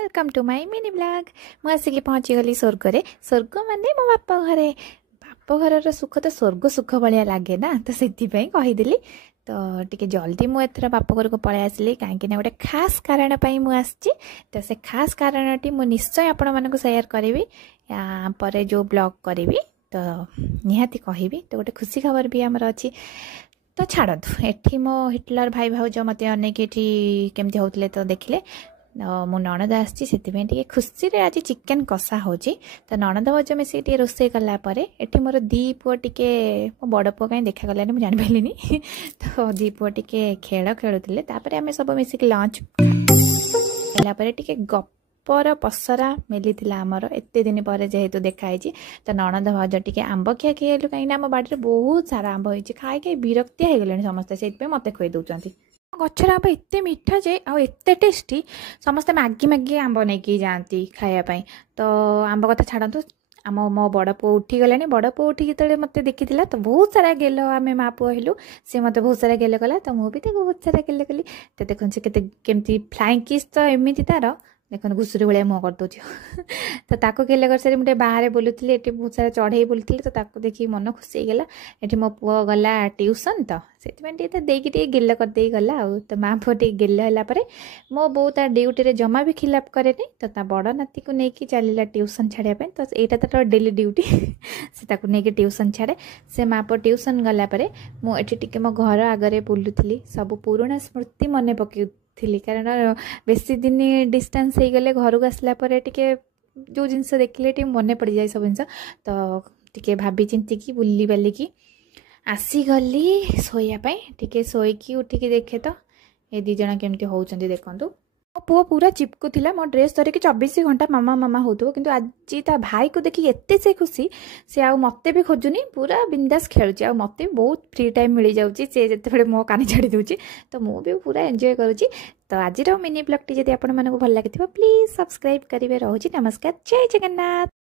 Welcome to my mini blog. ମୁଁ ଆସିକି ପହଞ୍ଚିଗଲି ସ୍ୱର୍ଗରେ। ସ୍ୱର୍ଗ ମାନେ ମୋ ବାପ ଘରେ। ବାପ ଘରର ସୁଖ ତ ସ୍ୱର୍ଗ ସୁଖ ଭଳିଆ ଲାଗେ ନା, ତ ସେଥିପାଇଁ କହିଦେଲି। ତ ଟିକେ ଜଲ୍ଦି ମୁଁ ଏଥର ବାପ ଘରକୁ ପଳେଇ ଆସିଲି, କାହିଁକିନା ଗୋଟେ ଖାସ୍ କାରଣ ପାଇଁ ମୁଁ ଆସିଛି। ତ ସେ ଖାସ୍ କାରଣଟି ମୁଁ ନିଶ୍ଚୟ ଆପଣମାନଙ୍କୁ ସେୟାର କରିବି। ୟା ପରେ ଯେଉଁ ବ୍ଲଗ୍ କରିବି ତ ନିହାତି କହିବି। ତ ଗୋଟେ ଖୁସି ଖବର ବି ଆମର ଅଛି। ତ ଛାଡ଼ନ୍ତୁ, ଏଠି ମୋ ହିଟଲର ଭାଇ ଭାଉଜ ମୋତେ ଅନେଇକି ଏଠି କେମିତି ହେଉଥିଲେ ତ ଦେଖିଲେ। ମୋ ନଣଦ ଆସିଛି, ସେଥିପାଇଁ ଟିକେ ଖୁସିରେ ଆଜି ଚିକେନ୍ କଷା ହେଉଛି। ତ ନଣଦ ଭାଉଜ ମିଶିକି ଟିକେ ରୋଷେଇ କଲା ପରେ ଏଠି ମୋର ଦି ପୁଅ ଟିକେ, ମୋ ବଡ଼ ପୁଅ କାହିଁ ଦେଖାଗଲାନି ମୁଁ ଜାଣିପାରିଲିନି। ତ ଦି ପୁଅ ଟିକେ ଖେଳ ଖେଳୁଥିଲେ। ତାପରେ ଆମେ ସବୁ ମିଶିକି ଲଞ୍ଚ ହେଲା ପରେ ଟିକେ ଗପର ପସରା ମେଲିଥିଲା ଆମର, ଏତେ ଦିନ ପରେ ଯେହେତୁ ଦେଖା ହେଇଛି। ତ ନଣଦ ଭାଉଜ ଟିକେ ଆମ୍ବ ଖିଆ ହେଲୁ, କାହିଁକିନା ଆମ ବାଡ଼ିରେ ବହୁତ ସାରା ଆମ୍ବ ହେଇଛି। ଖାଇ ଖାଇ ବିରକ୍ତିଆ ହେଇଗଲେଣି ସମସ୍ତେ, ସେଇଥିପାଇଁ ମୋତେ ଖୁଆଇ ଦେଉଛନ୍ତି। ଗଛର ଆମ୍ବ ଏତେ ମିଠା ଯେ ଆଉ ଏତେ ଟେଷ୍ଟି, ସମସ୍ତେ ମାଗି ମାଗି ଆମ୍ବ ନେଇକି ଯାଆନ୍ତି ଖାଇବା ପାଇଁ। ତ ଆମ୍ବ କଥା ଛାଡ଼ନ୍ତୁ, ମୋ ବଡ଼ ପୁଅ ଉଠିଗଲାଣି। ବଡ଼ ପୁଅ ଉଠିକି ଯେତେବେଳେ ମୋତେ ଦେଖିଥିଲା ତ ବହୁତ ସାରା ଗେଲ, ଆମେ ମା ପୁଅ ହେଲୁ। ସେ ମୋତେ ବହୁତ ସାରା ଗେଲ କଲା, ତ ମୁଁ ବି ତାକୁ ବହୁତ ସାରା ଗେଲ କଲି। ତ ଦେଖନ୍ତୁ ସେ କେମିତି ଫ୍ଲାଇଂ କିସ୍, ତ ଏମିତି ତାର ଦେଖନ୍ତୁ ଘୁଷୁରୀ ଭଳିଆ ମୁହଁ କରିଦେଉଛି। ତ ତାକୁ ଗେଲ କରିସାରି ମୁଁ ଟିକେ ବାହାରେ ବୁଲୁଥିଲି, ଏଠି ବହୁତ ସାରା ଚଢ଼େଇ ବୁଲୁଥିଲି। ତ ତାକୁ ଦେଖିକି ମନ ଖୁସି ହେଇଗଲା। ଏଠି ମୋ ପୁଅ ଗଲା ଟ୍ୟୁସନ୍, ତ ସେଥିପାଇଁ ଟିକେ ତା ଦେଇକି ଟିକେ ଗେଲ କରିଦେଇ ଗଲା ଆଉ। ତ ମା ପୁଅ ଟିକେ ଗେଲ ହେଲା ପରେ ମୋ ବୋଉ ତା ଡ୍ୟୁଟିରେ ଜମା ବି ଖିଲାପ କରେନି। ତ ତା ବଡ଼ ନାତିକୁ ନେଇକି ଚାଲିଲା ଟ୍ୟୁସନ୍ ଛାଡ଼ିବା ପାଇଁ। ତ ଏଇଟା ତାର ଡେଲି ଡ୍ୟୁଟି। ସେ ତାକୁ ନେଇକି ଟ୍ୟୁସନ୍ ଛାଡ଼େ। ସେ ମା ପୁଅ ଟ୍ୟୁସନ୍ ଗଲା ପରେ ମୁଁ ଏଠି ଟିକେ ମୋ ଘର ଆଗରେ ବୁଲୁଥିଲି, ସବୁ ପୁରୁଣା ସ୍ମୃତି ମନେ ପକାଉଥିଲି। କାରଣ ବେଶୀ ଦିନ ଡିଷ୍ଟାନ୍ସ ହେଇଗଲେ ଘରକୁ ଆସିଲା ପରେ ଟିକେ ଯେଉଁ ଜିନିଷ ଦେଖିଲେ ଟିକେ ମନେ ପଡ଼ିଯାଏ ସବୁ ଜିନିଷ। ତ ଟିକେ ଭାବି ଚିନ୍ତିକି ବୁଲି ବାଲିକି ଆସିଗଲି ଶୋଇବା ପାଇଁ। ଟିକେ ଶୋଇକି ଉଠିକି ଦେଖେ ତ ଏ ଦୁଇ ଜଣ କେମିତି ହେଉଛନ୍ତି ଦେଖନ୍ତୁ। ମୋ ପୁଅ ପୁରା ଚିପକୁଥିଲା ମୋ ଡ୍ରେସ୍ ଧରିକି 24 ଘଣ୍ଟା ମାମା ମାମା ହେଉଥିବ, କିନ୍ତୁ ଆଜି ତା ଭାଇକୁ ଦେଖିକି ଏତେ ସେ ଖୁସି, ସେ ଆଉ ମୋତେ ବି ଖୋଜୁନି, ପୁରା ବିନ୍ଦାସ୍ ଖେଳୁଛି। ଆଉ ମୋତେ ବି ବହୁତ ଫ୍ରି ଟାଇମ୍ ମିଳିଯାଉଛି ସେ ଯେତେବେଳେ ମୋ କାନି ଛାଡ଼ି ଦେଉଛି। ତ ମୁଁ ବି ପୁରା ଏନ୍ଜୟ କରୁଛି। ତ ଆଜିର ମିନି ବ୍ଲଗ୍ଟି ଯଦି ଆପଣମାନଙ୍କୁ ଭଲ ଲାଗିଥିବ ପ୍ଲିଜ୍ ସବସ୍କ୍ରାଇବ୍ କରିବେ। ରହୁଛି, ନମସ୍କାର, ଜୟ ଜଗନ୍ନାଥ।